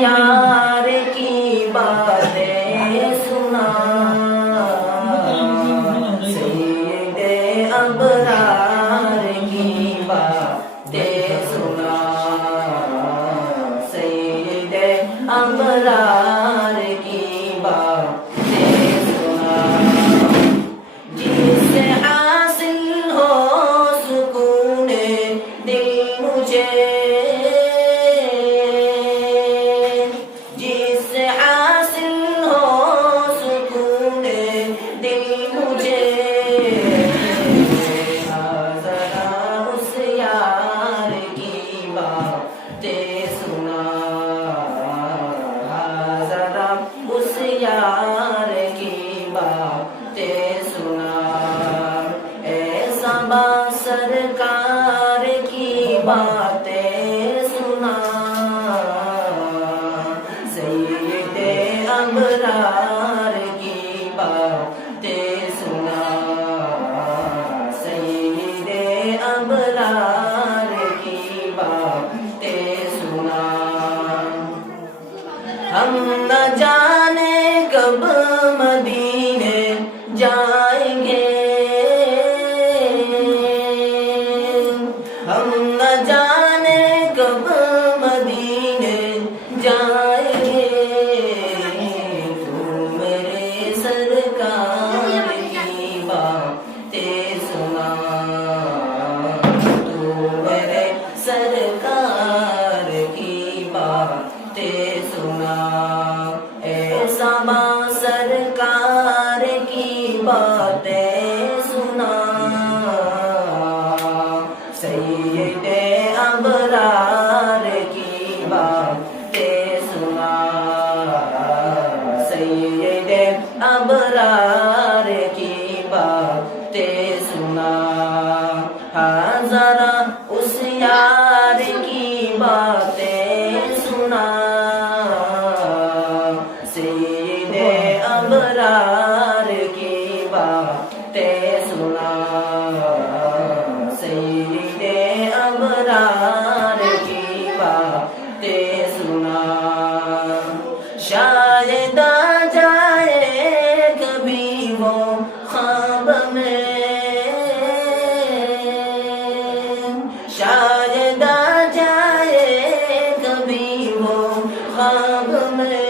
यार की बातें सुना, सैयदे अबरार की बातें सुना, सैयदे अबरार की बातें सुना। जिससे हासिल हो सुकूने दिल मुझे, जिससे हासिल हो सुकूने दिल मुझे, जरा उस यार की बातें सुना, जरा उस यार की बातें सुना। ऐसा बा सरकार की बातें सुना, सैयदे अबरार की बातें सुना, सैयदे अबरार की बातें सुना। हम न जाने कब मदीने जाएंगे, हम न जाने कब मदीने जाएंगे। तू मेरे सरकार की बातें सुना, तू मेरे सरकार की बातें सुना। ऐसा बा सरकार की बातें सुना, सैयदे अबरार की बातें सुना, सैयदे अबरार की बातें सुना। हाँ जरा उस यार की बातें सुना, सैयदे अबरार की बातें सुना, सैयदे अबरार की बातें सुना। शायद आ जाए कभी वो ख्वाब में, शायद आ जाए कभी वो ख्वाब में,